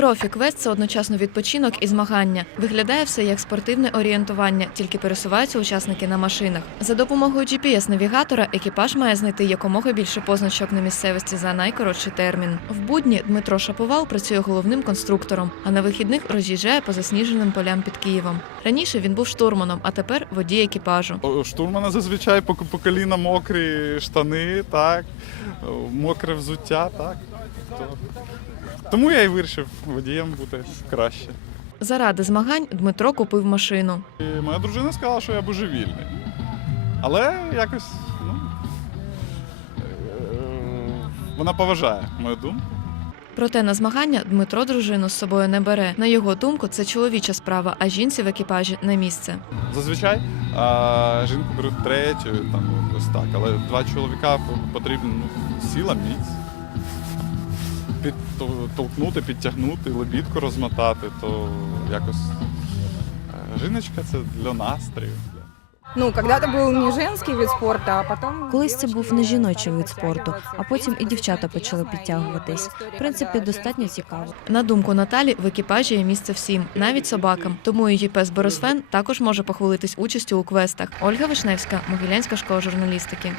Трофі квест це одночасно відпочинок і змагання. Виглядає все як спортивне орієнтування, тільки пересуваються учасники на машинах. За допомогою GPS-навігатора екіпаж має знайти якомога більше позначок на місцевості за найкоротший термін. В будні Дмитро Шаповал працює головним конструктором, а на вихідних роз'їжджає по засніженим полям під Києвом. Раніше він був штурманом, а тепер водій екіпажу. Штурмана зазвичай по, коліна мокрі штани, так, мокре взуття, так. То... Тому я і вирішив водієм бути краще. Заради змагань Дмитро купив машину. І моя дружина сказала, що я божевільний. Але якось, ну. е, Вона поважає мою думку. Проте на змагання Дмитро дружину з собою не бере. На його думку, це чоловіча справа, а жінці в екіпажі не місце. Зазвичай а, жінку беруть третьою, там ось так, але два чоловіка по- потрібно ну, сіла міць. Підтолкнути, підтягнути, лебідку розмотати, то якось е, жіночка це для настрою. Ну, когда-то был не женский вид спорта, а потом... Колись це був не жіночий вид спорту, а потім і дівчата почали підтягуватись. підтягуватись. В принципі, достатньо цікаво. На думку Наталі, в екіпажі є місце всім, навіть собакам. Тому її пес Борисфен також може похвалитись участю у квестах. Ольга Вишневська, Могилянська школа журналістики.